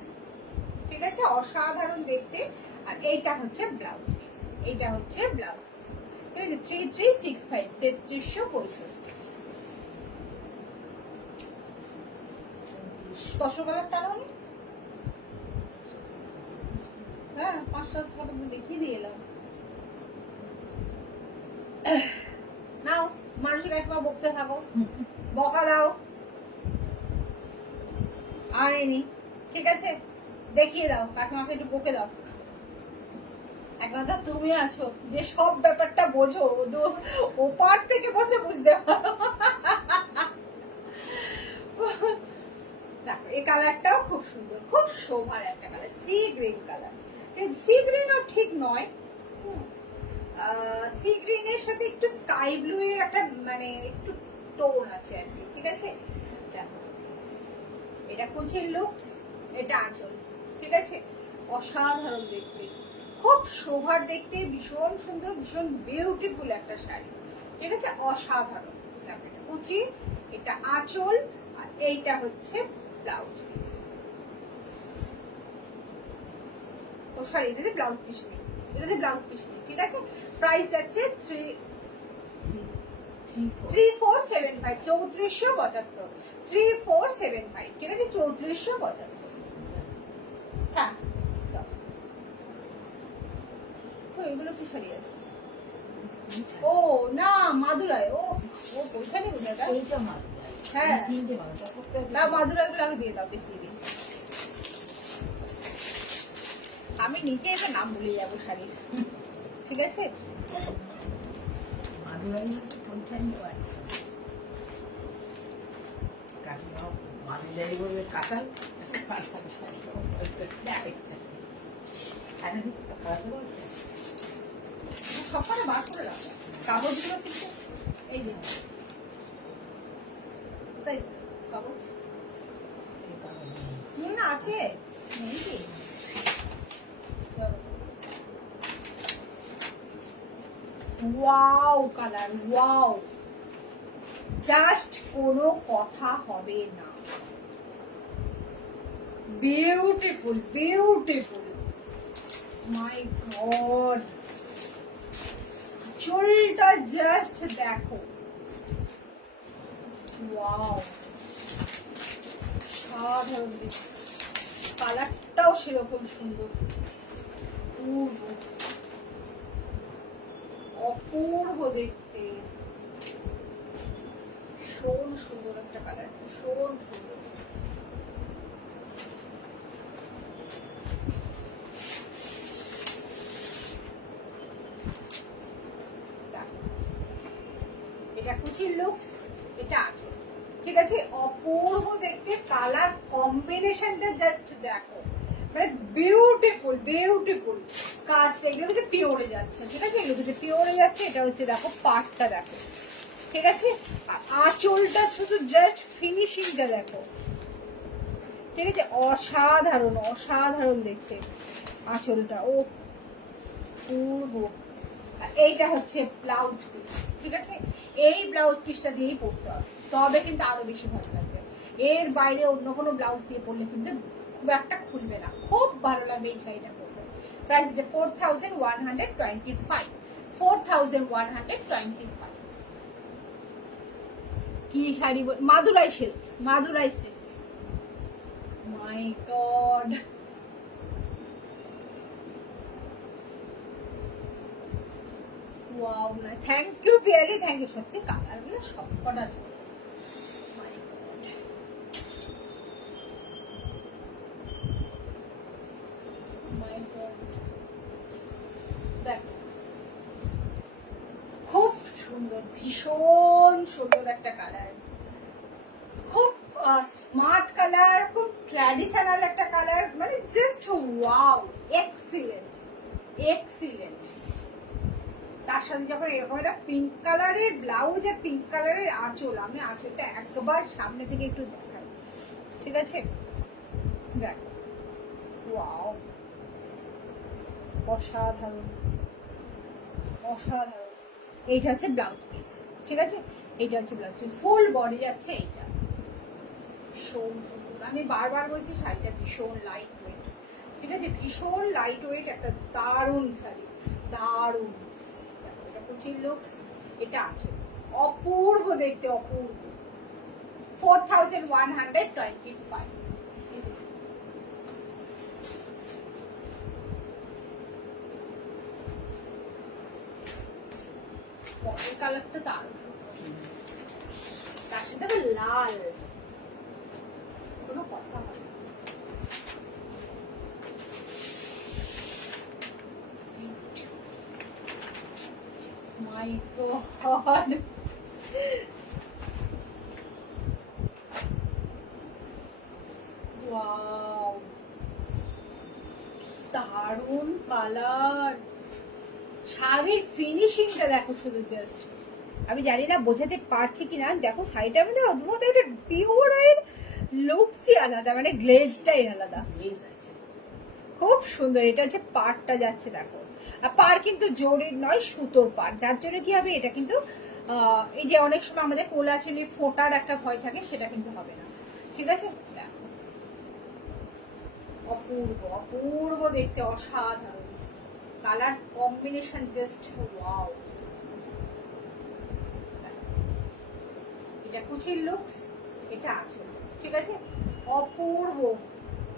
ঠিক আছে, অসাধারণ দেখতে। আর এইটা হচ্ছে ব্লাউজ পিস, এইটা হচ্ছে ব্লাউজ পিস। ঠিক আছে, 3365, 3365। দশকালার টানো নি? হ্যাঁ, 5-6টা দেখিয়ে দিয়ে এলাম। নাও, মানুষের একবার বকতে থাকো, বকা দাও। আনেনি, ঠিক আছে, দেখিয়ে দাও, কাকিমাকে একটু বকে দাও। একমাত্র তুমি আছো যে সব ব্যাপারটা বোঝো, ওপার থেকে বসে বুঝতে পারো। দেখো এই কালারটাও খুব সুন্দর, খুব শোভার একটা colour, sea green colour. Sea গ্রিনও ঠিক নয়, সি গ্রিনের সাথে একটু স্কাই ব্লু এর একটা মানে একটু টোন আছে আর কি। ঠিক আছে, দেখো এটা কুচির লুকস, এটা আঁচল। ঠিক আছে, অসাধারণ দেখতে, খুব শোভার দেখতে, ভীষণ সুন্দর, ভীষণ বিউটিফুল একটা শাড়ি। ঠিক আছে, অসাধারণ। দেখো এটা কুচি, এটা আঁচল, আর এইটা হচ্ছে ব্লাউজ পিস। ও সরি, এটাতে ব্লাউজ পিস নেই, এটাতে ব্লাউজ পিস নেই। ঠিক আছে, প্রাইস আছে 3475, 3475, 3475। ঠিক আছে, 3475। হ্যাঁ, তো এগুলো কি শাড়ি আছে? ও না, মাদুরাই। ও ও ওইখানে কোথায়? হ্যাঁ, না মাদুরাই গুলো আগে দিয়ে দাও, দেখিয়ে দিই। আমি নিচে এসে নাম ভুলে যাবো শাড়ির। ঠিক আছে, সবখানে বার করে রাখো কাগজগুলো, কিন্তু এই যে তাই কাগজ না আছে, নেই কি? ওয়াও কালার, ওয়াও, জাস্ট কোনো কথা হবে না, বিউটিফুল, বিউটিফুল, মাই গড। চুলটা জাস্ট দেখো, ওয়াও, সাধারণ দেখতে, কালারটাও সেরকম সুন্দর, অপূর্ব দেখতে, ভীষণ সুন্দর একটা কালার, ভীষণ সুন্দর। কুচির লুকস, এটা আঁচল। ঠিক আছে, অপূর্ব দেখতে, কালার কম্বিনেশনটা জাস্ট দেখো, মানে বিউটিফুল বিউটিফুল। কাজ এগুলো হচ্ছে পিওরে যাচ্ছে, ঠিক আছে, এগুলো হচ্ছে পিওরে যাচ্ছে। এটা হচ্ছে দেখো পাটটা দেখো, ঠিক আছে, আঁচলটা শুধু জাস্ট ফিনিশিংটা দেখো, ঠিক আছে, অসাধারণ অসাধারণ দেখতে আঁচলটা। ও পূর্ব, এইটা হচ্ছে ব্লাউজ পিস, ঠিক আছে, এই ব্লাউজ পিসটা দিয়েই পরতে হবে, তবে কিন্তু আরো বেশি ভালো লাগবে। এর বাইরে অন্য কোনো ব্লাউজ দিয়ে পরলে কিন্তু খুব একটা খুলবে না, খুব ভালো লাগবে এই শাড়িটা পরতে। প্রাইস হচ্ছে 4125, 4125। কি sari, Madurai silk, Madurai silk, my God. Wow, না thank you Piyali, thank you. সত্যি কালারগুলো সবকটা মাই গড, মাই গড, দেখো খুব সুন্দর, ভীষণ সুন্দর একটা কালার, খুব স্মার্ট কালার, খুব ট্র্যাডিশনাল একটা কালার, মানে জাস্ট ওয়াও, এক্সিলেন্ট এক্সিলেন্ট। তার সাথে যখন এরকম একটা পিঙ্ক কালারের ব্লাউজ আর পিঙ্ক কালারের আঁচল, আমি আঁচলটা একবার সামনে থেকে একটু দেখাই, ঠিক আছে, দেখো ওয়াও, অসাধারণ অসাধারণ। এইটা হচ্ছে ব্লাউজ পিস, ঠিক আছে, এইটা হচ্ছে ব্লাউজ পিস, ফুল বডি যাচ্ছে এইটা, ভীষণ সুন্দর। আমি বারবার বলছি শাড়িটা ভীষণ লাইট ওয়েট, ঠিক আছে, ভীষণ লাইট ওয়েট একটা দারুণ শাড়ি, দারুণ। এটা কুচির লুকস, এটা আছে অপূর্ব দেখতে, অপূর্ব। 4125। পরের কালারটা দারুণ, তার সাথে আবার লাল, কোনো কথা হয় না। মাই গড, ওয়াও, দারুণ কালার। শাড়ির ফিনিশিংটা দেখো শুধু জাস্ট, আমি জানি না বোঝাতে পারছি কিনা, দেখো শাড়িটার মধ্যে অদ্ভুত একটা পিওর এর লুকসই আলাদা, মানে গ্লেজটাই আলাদা, গ্লেজ আছে, খুব সুন্দর। এটা হচ্ছে পাড়টা যাচ্ছে দেখো, আর পাড় কিন্তু জরির নয়, সুতোর পাড়, যার জন্য কি হবে, এটা কিন্তু এই যে অনেক সময় আমাদের কোলাচুলি ফোটার একটা ভয় থাকে, সেটা কিন্তু হবে না, ঠিক আছে। দেখো অপূর্ব অপূর্ব দেখতে, অসাধারণ কালার কম্বিনেশন, জাস্ট ওয়াও। এটা কুচির লুকস, এটা আঁচল, ঠিক আছে, অপূর্ব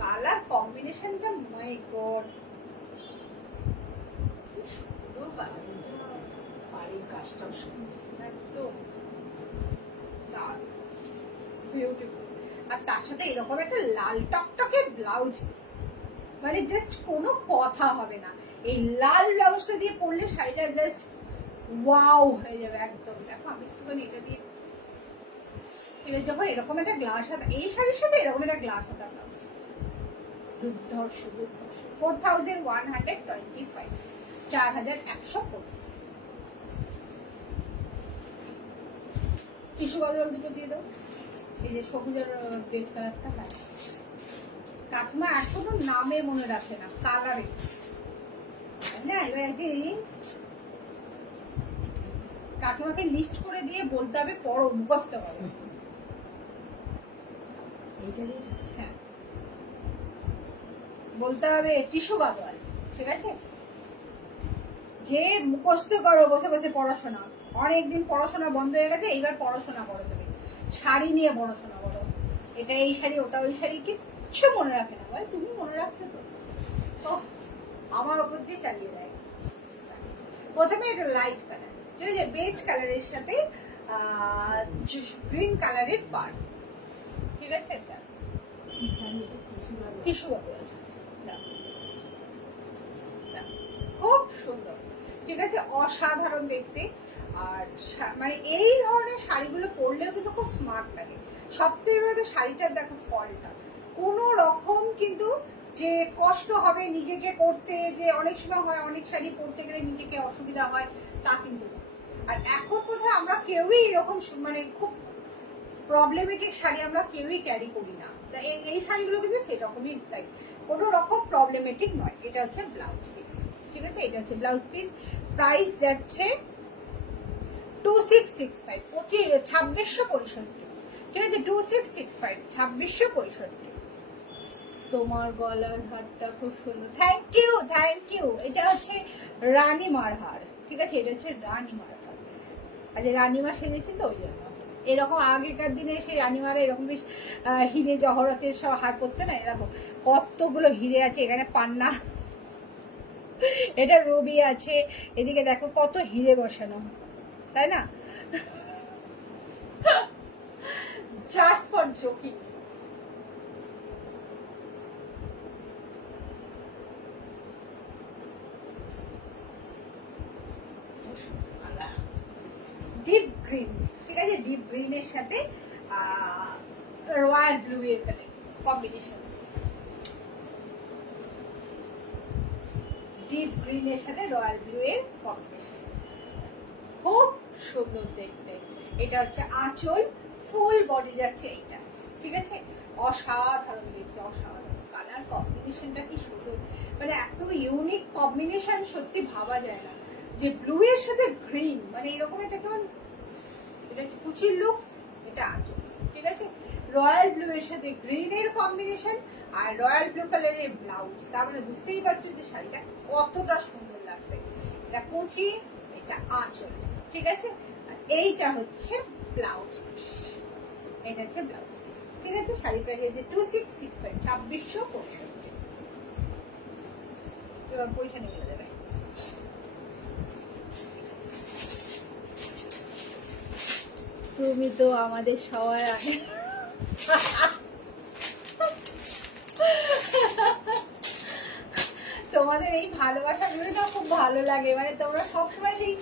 কালার কম্বিনেশনটা, মাই গড, কি সুন্দর কালার, বাড়ির কাজটাও সুন্দর, একদম বিউটিফুল। আর তার সাথে এরকম একটা লাল টকটকে ব্লাউজ, মানে জাস্ট কোনো কথা হবে না, এই লাল ব্লাউজটা দিয়ে পরলে শাড়িটা জাস্ট ওয়াও হয়ে যাবে একদম। দেখো আমি একটুখানি এটা দিয়ে, এবার যখন এরকম একটা গ্লাস হাতা, এই শাড়ির সাথে এরকম একটা গ্লাস হাতা ব্লাউজ, দুর্ধর্ষ দুর্ধর্ষ। 4125, 4125। টিস্যু গজল দুটো দিয়ে দাও, এই যে সবুজ আর বেজ কালারটা। হ্যাঁ, কাকিমা এখনো নামে মনে রাখে না, কালারে না, এবার একদিন কাকিমাকে লিস্ট করে দিয়ে বলতে হবে, পড়ো, মুখস্থ করো। হ্যাঁ, বলতে হবে টিস্যু বাদল, ঠিক আছে, যে মুখস্থ করো বসে বসে পড়াশোনা, অনেকদিন পড়াশোনা বন্ধ হয়ে গেছে, এইবার পড়াশোনা করো, তুমি শাড়ি নিয়ে পড়াশোনা করো, এটা এই শাড়ি ওটা ওই শাড়ি, কিচ্ছু মনে রাখে না, বলে তুমি মনে রাখছো তো, আমার ওপর দিয়ে চালিয়ে দেয়। প্রথমে এটা লাইট কালার, ঠিক আছে, বেজ কালারের সাথে গ্রিন কালারের পাড়, ঠিক আছে, এটা টিস্যু বাদল, খুব সুন্দর, ঠিক আছে, অসাধারণ দেখতে। আর মানে এই ধরনের শাড়িগুলো পরলেও কিন্তু খুব স্মার্ট লাগে। সবথেকে বড় শাড়িটার দেখো ফলটা, কোনো রকম কিন্তু যে কষ্ট হবে নিজেকে করতে, যে অনেক সময় হয় অনেক শাড়ি পরতে গেলে নিজেকে অসুবিধা হয়, তা কিন্তু না। আর এখন বোধহয় আমরা কেউই এরকম মানে খুব প্রবলেমেটিক শাড়ি আমরা কেউই ক্যারি করি না, এই শাড়িগুলো কিন্তু সেরকমই, তাই কোনো রকম প্রবলেমেটিক নয়। এটা হচ্ছে ব্লাউজ পিস, ঠিক আছে, এটা হচ্ছে ব্লাউজ পিস। প্রাইস যাচ্ছে 2665, 2665, ঠিক আছে, 2665, 2665। তোমার গলার হারটা খুব সুন্দর, থ্যাংক ইউ থ্যাংক ইউ। এটা হচ্ছে রানীমার হার, ঠিক আছে, এটা হচ্ছে রানীমার হার। আচ্ছা রানীমা সেজেছে তো ওই জন্য এরকম। আগেকার দিনে সেই রানীমারা এরকম বেশ হিরে জহরতের সব হার পরতে না, এরকম কতগুলো হিরে আছে এখানে, পান্না, এটা রবি আছে, এদিকে দেখো কত হিরে বসানো, তাই না? Just for joking. Deep green, ঠিক আছে, ডিপ গ্রিনের সাথে রয়্যাল ব্লু এর কম্বিনেশন, ডিপ গ্রিনের সাথে রয়্যাল ব্লু এর কম্বিনেশন, খুব সুন্দর দেখতে। এটা হচ্ছে আঁচল, ফুল বডি যাচ্ছে এইটা, ঠিক আছে, অসাধারণ দেখতে, অসাধারণ কালার কম্বিনেশনটা কি সুন্দর, মানে এত ইউনিক কম্বিনেশন সত্যি ভাবা যায় না যে ব্লু এর সাথে গ্রিন, মানে এরকম একটা কেমন, এটা হচ্ছে কুচির লুকস, এটা আঁচল, ঠিক আছে, রয়্যাল ব্লু এর সাথে গ্রিন এর কম্বিনেশন আর রয়্যাল ব্লু কালারের ব্লাউজ, তারপরে বুঝতেই পারছো যে শাড়িটা কতটা সুন্দর লাগবে। এটা কুচি, এটা আঁচল, ঠিক আছে, আর এইটা হচ্ছে ব্লাউজ পিস, এটা হচ্ছে ব্লাউজ পিস, ঠিক আছে। শাড়ি প্রাইস আছে 2665, 2665। এবার পয়সা নিয়ে যাবে। তুমি তো আমাদের সবার আগে, তোমাদের এই ভালোবাসাগুলো তো খুব ভালো লাগে, মানে তোমরা সবসময় সেই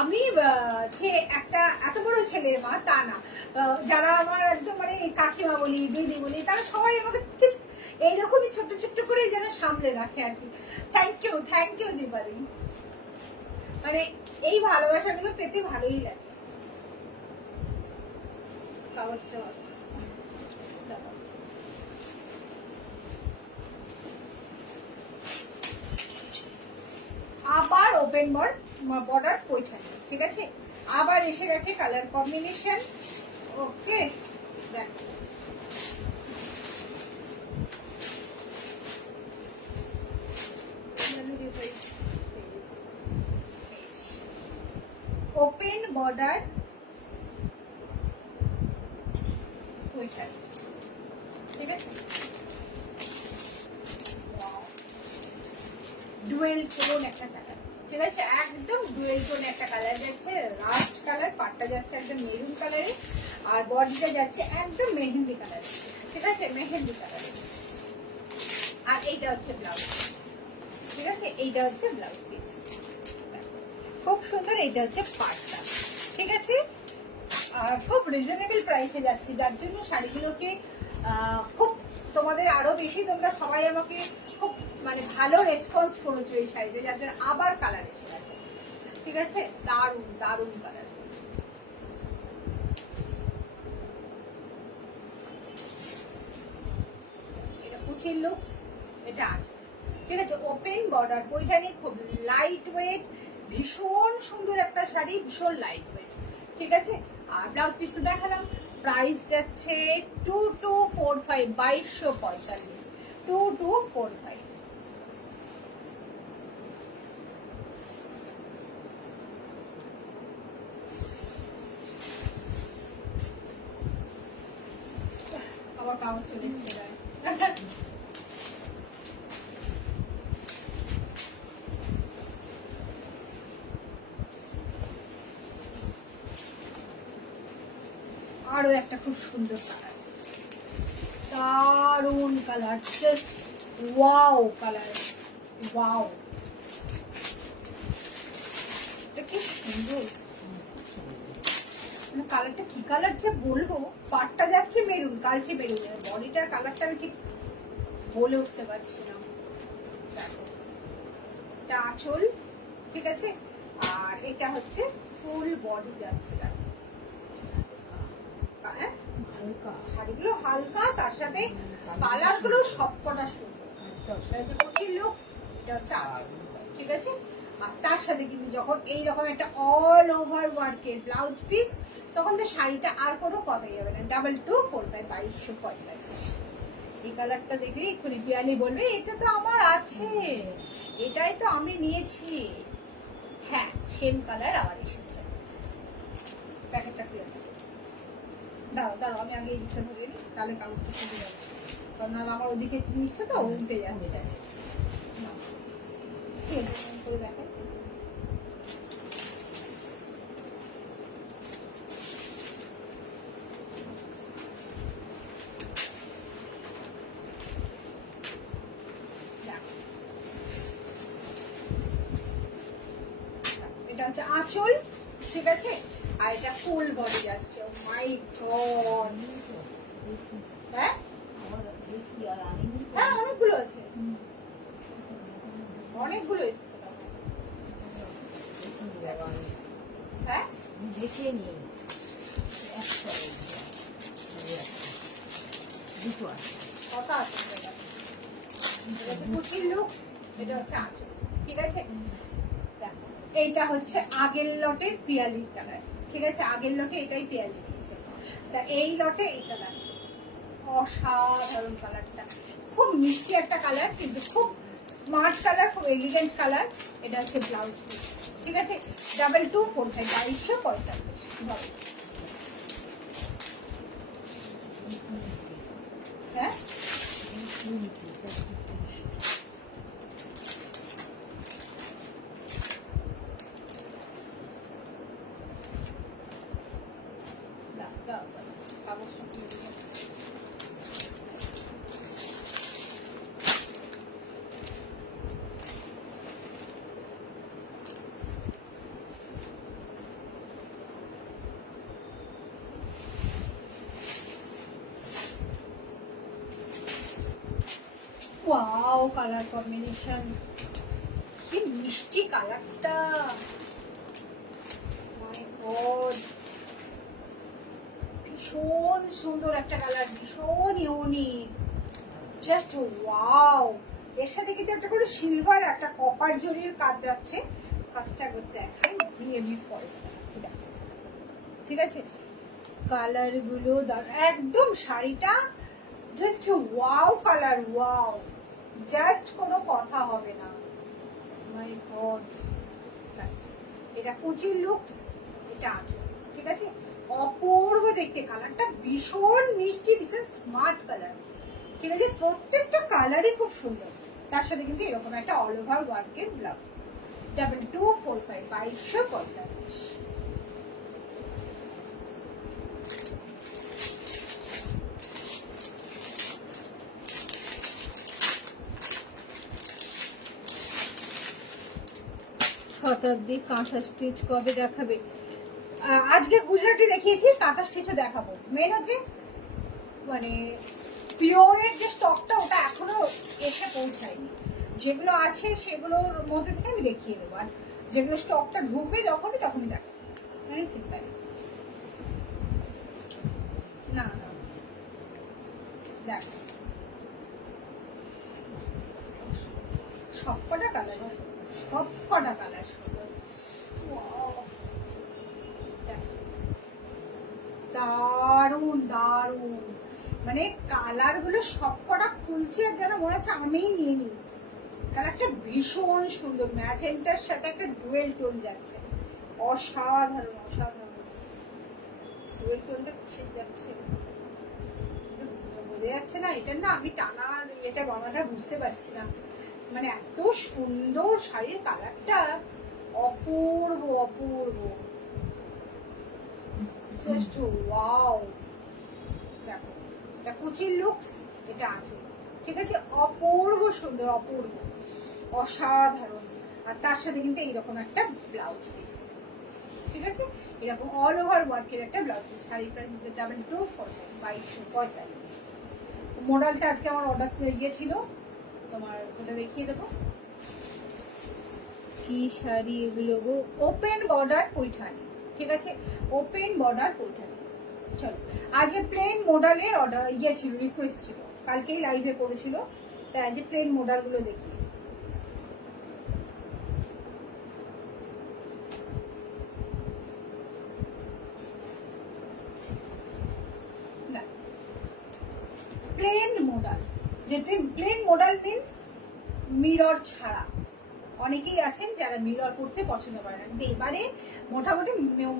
আমি যে একটা এত বড় ছেলের মা তা না, যারা আমার একদম মানে কাকিমা বলি, দিদি বলি, তারা সবাই আমাকে ঠিক এইরকমই ছোট্ট ছোট্ট করে যেন সামলে রাখে আর কি। থ্যাংক ইউ দীপালি, মানে এই ভালোবাসাগুলো পেতে ভালোই লাগে। কাগজটা আবার ওপেন বর্ডার পৈঠানি, ঠিক আছে, আবার এসে গেছে কালার কম্বিনেশন, ওকে, দেখো ওপেন বর্ডার পৈঠানি, ঠিক আছে, ডুয়েল টোন একটা কালার, ঠিক আছে, একদম ডুয়েল টোন একটা কালার যাচ্ছে, রাস্ট কালার, পাটটা যাচ্ছে একদম মেরুন কালারে, আর বডিটা যাচ্ছে একদম মেহেন্দি কালারে, ঠিক আছে, মেহেন্দি কালারে। আর এইটা হচ্ছে ব্লাউজ, ঠিক আছে, এইটা হচ্ছে ব্লাউজ পিস, খুব সুন্দর। এইটা হচ্ছে পাটটা, ঠিক আছে, আর খুব রিজনেবল প্রাইসে যাচ্ছে, যার জন্য শাড়িগুলোকে খুব তোমাদের আরো বেশি, তোমরা সবাই আমাকে খুব মানে ভালো রেসপন্স করেছো এই শাড়িতে, যার জন্য আবার কালার এসে গেছে, ঠিক আছে, দারুন দারুন কালার। এটা কুচির লুকস, এটা আছে, ঠিক আছে, ওপেন বর্ডার পৈঠানি, খুব লাইট ওয়েট, ভীষণ সুন্দর একটা শাড়ি, ভীষণ লাইট ওয়েট, ঠিক আছে। আর ব্লাউজ পিস তো দেখালাম, প্রাইস যাচ্ছে 2245, 2245, 2245। আবার কাগজ চলে এসেছে, আরো একটা খুব সুন্দর কালার, দারুন colour, just wow colour, wow, কি সুন্দর, কালারটা কি কালার যে বলবো, পাটটা যাচ্ছে মেরুন, কালচে মেরুন, বডিটার কালারটা আমি ঠিক বলে উঠতে পারছি না। দেখো এটা আঁচল, ঠিক আছে, আর এটা হচ্ছে ফুল বডি যাচ্ছে। দেখো শাড়িগুলো হালকা, তার সাথে কালার গুলো সবকটা সুন্দর। কুচির লুকস, এটা হচ্ছে আঁচল, ঠিক আছে। আর তার সাথে কিন্তু যখন এইরকম একটা অল ওভার ওয়ার্কের ব্লাউজ পিস, তখন তো শাড়িটা আর কোনো কথাই যাবে না। 2245, 2245। এই কালারটা দেখলে এক্ষুনি পিয়ালি বলবে এটা তো আমার আছে, এটাই তো আমি নিয়েছি। হ্যাঁ, সেম কালার আবার এসেছে। প্যাকেটটা ক্লিয়ার দাও দাও, আমি আগে এই দিকটা ধরে নিই, তাহলে কাগজটা খুলে যাবে, কারণ আমার ওদিকে নিচ্ছ তো উল্টে যাচ্ছে। করে দেখো এটা হচ্ছে আঁচল, ঠিক আছে, আর এটা ফুল বডি যাচ্ছে। ও মাই গড, হ্যাঁ হ্যাঁ অনেকগুলো আছে, অনেকগুলো এসছে। হ্যাঁ দেখিয়ে নিয়ে দুটো আছে, কথা আছে। কুচির লুকস, এটা হচ্ছে আঁচল, ঠিক আছে। এইটা হচ্ছে আগের লটের পিয়ালির কালার, ঠিক আছে, আগের লটে এটাই পিয়ালি দিয়েছে। তা এই লটে এটা দেখো, অসাধারণ কালারটা, খুব মিষ্টি একটা কালার, কিন্তু খুব স্মার্ট কালার, খুব এলিগেন্ট কালার। এটা হচ্ছে ব্লাউজ পিস, ঠিক আছে। 2245, 2245। হ্যাঁ ওয়াও, কালার কম্বিনেশন কি মিষ্টি কালারটা, মাই গড, ভীষণ সুন্দর একটা কালার, ভীষণ ইউনিক, জাস্ট ওয়াও। এর সাথে কিন্তু একটা করে সিলভার, একটা কপার জরির কাজ যাচ্ছে। কাজটা করতে দেখাই, দিয়ে এমনি পরে ঠিক আছে। কালার গুলো একদম, শাড়িটা just wow colour, wow, just কোনো কথা হবে না। মাই গড, এটা কুচির লুকস, এটা আঁচল, ঠিক আছে। অপূর্ব দেখতে, কালারটা ভীষণ মিষ্টি, ভীষণ স্মার্ট কালার, ঠিক আছে। প্রত্যেকটা কালারই খুব সুন্দর। তার সাথে কিন্তু এরকম একটা অল ওভার ওয়ার্কের ব্লাউজ। 2245, 2245। শতাব্দী কাঁথা স্টিচ কবে দেখাবে? আজকে গুজরাটি দেখিয়েছি, কাঁথা স্টিচও দেখাবো। মেন হচ্ছে মানে পিওরের যে স্টকটা, ওটা এখনো এসে পৌঁছায়নি। যেগুলো আছে সেগুলোর মধ্যে থেকে আমি দেখিয়ে দেবো, আর যেগুলো স্টকটা ঢুকবে যখনই তখনই দেখাবো, মানে চিন্তা নেই। না না দেখ, সবকটা কালার, সবকটা কালার সুন্দর, দারুন দারুন, মানে কালার গুলো সবকটা খুলছে আর যেন মনে হচ্ছে আমিই নিয়ে নিই। কালারটা ভীষণ সুন্দর, ম্যাজেন্টার সাথে একটা ডুয়েল টোন যাচ্ছে, অসাধারণ অসাধারণ। ডুয়েল টোনটা কিসের যাচ্ছে বোঝা যাচ্ছে না, এটা না আমি টানার এটা বানাটা বুঝতে পারছি না। মানে এত সুন্দর শাড়ির কালারটা, অপূর্ব অপূর্ব, জাস্ট ওয়াও। দেখো এটা কুচির লুকস, এটা আঁচল, ঠিক আছে। অপূর্ব সুন্দর, অপূর্ব, অসাধারণ। আর তার সাথে কিন্তু এইরকম একটা ব্লাউজ পিস, ঠিক আছে, এরকম অল ওভার ওয়ার্কের একটা ব্লাউজ পিস। শাড়ির প্রাইস 2245। মডেলটা আজকে আমার অর্ডার গিয়েছিল, তোমার ওটা দেখিয়ে দেবো কি শাড়ি এগুলো গো। ওপেন বর্ডার পৈঠানি, ঠিক আছে, ওপেন বর্ডার পৈঠানি। চলো, আজ প্লেন মডেলের অর্ডার ছিল, রিকোয়েস্ট ছিল, কালকেই লাইভে করেছিল, তাই আজ প্লেন মডেলগুলো দেখি। প্লেন মডেল, যেটা প্লেন মডেল মিন্স মিরর ছাড়া। অনেকেই আছেন যারা মিরর করতে পছন্দ করে না, কিন্তু এবারে মোটামুটি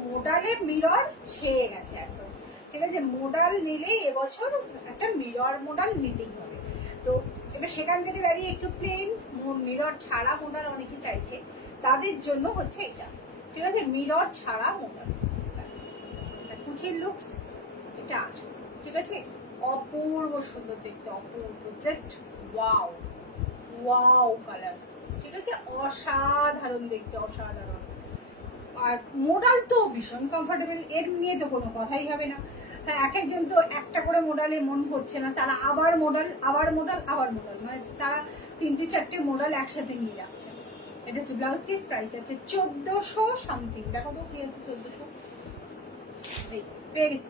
মোডালে মিরর ছেয়ে গেছে একদম, ঠিক আছে। মোডাল নিলেই এবছর একটা মিরর মোডাল নিতেই হবে। তো এবার সেখান থেকে দাঁড়িয়ে একটু প্লেন মিরর ছাড়া মোডাল অনেকেই চাইছে, তাদের জন্য হচ্ছে এটা, ঠিক আছে, মিরর ছাড়া মোডাল। এটা কুচির লুকস, এটা আছে, ঠিক আছে, অপূর্ব সুন্দর দেখতে, অপূর্ব, জাস্ট ওয়াও ওয়াও কালার, ঠিক আছে, অসাধারণ দেখতে, অসাধারণ। আর মোডাল তো ভীষণ কমফোর্টেবল, এর নিয়ে তো কোনো কথাই হবে না। হ্যাঁ, এক একজন তো একটা করে মোডালে মন করছে না, তারা আবার মোডাল আবার মোডাল আবার মোডাল, মানে তারা 3-4টে মোডাল একসাথে নিয়ে যাচ্ছে। এটা হচ্ছে ব্লাউজ পিস, প্রাইস আছে 1400 সামথিং। দেখো তো কি আছে 1400, এই পেয়ে গেছি,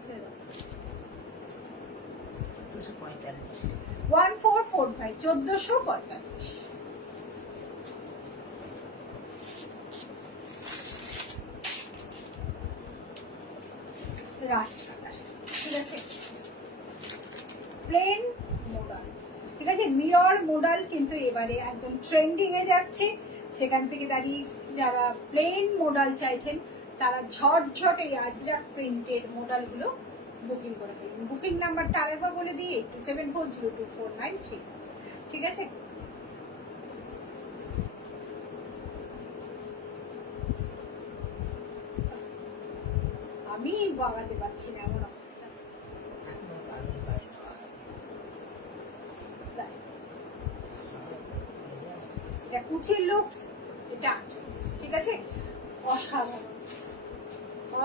1445, 1445। রাস্ট কালার, ঠিক আছে, প্লেন মোডাল, ঠিক আছে। মিরর মোডাল কিন্তু এবারে একদম ট্রেন্ডিং এ যাচ্ছে, সেখান থেকে দাঁড়িয়ে যারা প্লেন মোডাল চাইছেন তারা ঝটঝট এই আজরাক প্রিন্টের মোডাল গুলো বুকিং করে ফেলবেন। বুকিং নাম্বারটা আরেকবার বলে দিই, 87402493, ঠিক আছে। আমি বাগাতে পারছি না এমন অবস্থা। এটা কুচির লুকস, এটা আছে, ঠিক আছে, অসাধারণ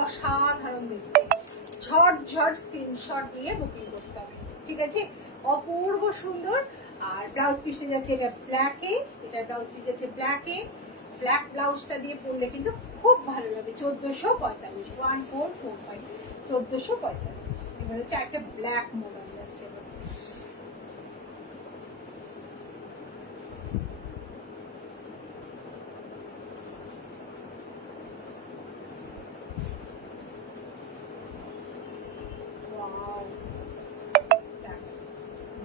অসাধারণ দেখতে। ঝটঝট স্ক্রিনশট নিয়ে বুকিং করতে হবে, ঠিক আছে, অপূর্ব সুন্দর। আর ব্লাউজ পিসটা যাচ্ছে এটা ব্ল্যাকে, এটা ব্লাউজ পিস যাচ্ছে ব্ল্যাকে, ব্ল্যাক ব্লাউজটা দিয়ে পরলে কিন্তু খুব ভালো লাগে। 1445, 1445, 1445। এবার হচ্ছে একটা ব্ল্যাক মডেল যাচ্ছে।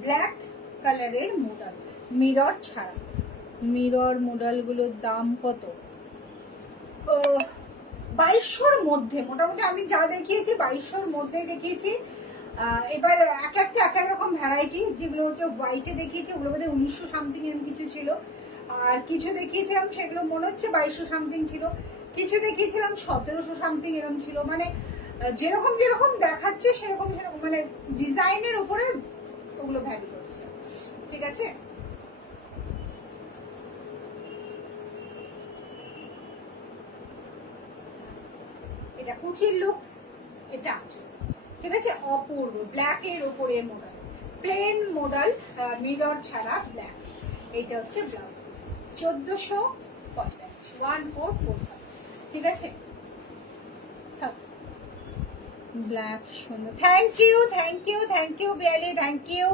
ব্ল্যাক কালারের মডেল, মিরর ছাড়া। মিরর মডেলগুলোর দাম কত? 2200-র মধ্যে, মোটামুটি আমি যা দেখিয়েছি 2200-র মধ্যে দেখিয়েছি। এবার এক একটা এক এক রকম ভ্যারাইটি, যেগুলো হচ্ছে হোয়াইটে দেখিয়েছি ওগুলো বোধহয় 1900 সামথিং এরকম কিছু ছিল, আর কিছু দেখিয়েছিলাম সেগুলো মনে হচ্ছে 2200 সামথিং ছিল, কিছু দেখিয়েছিলাম 1700 সামথিং এরকম ছিল। মানে যেরকম যেরকম দেখাচ্ছে সেরকম সেরকম, মানে ডিজাইনের উপরে ওগুলো ভ্যারি করছে, ঠিক আছে। এটা কুচির লুকস, এটা আছে, ঠিক আছে, অপূর্ব ব্ল্যাক এর উপরে মডেল, প্লেন মডেল, মিরর ছাড়া ব্ল্যাক। এটা হচ্ছে ব্লাউজ পিস, 1450, 1445, ঠিক আছে। ব্ল্যাক সুন্দর, thank you thank you thank you Piyali, thank you.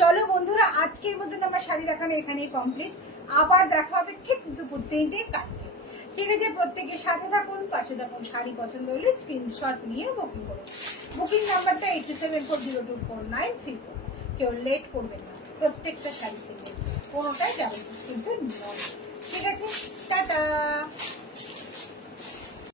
চলো বন্ধুরা, আজকের মতন আমার শাড়ি দেখানো এখানেই কমপ্লিট। আবার দেখা হবে ঠিক দুপুর 3টে কালকে, ঠিক আছে। প্রত্যেকের সাথে থাকুন, পাশে থাকুন। শাড়ি পছন্দ হলে স্ক্রিনশট নিয়ে বুকিং করুন। বুকিং নাম্বারটা 8740249334। কেউ লেট করবেন না, প্রত্যেকটা শাড়ি থেকে কোনোটাই ডাবল পিস কিন্তু নয়, ঠিক আছে। টাটা।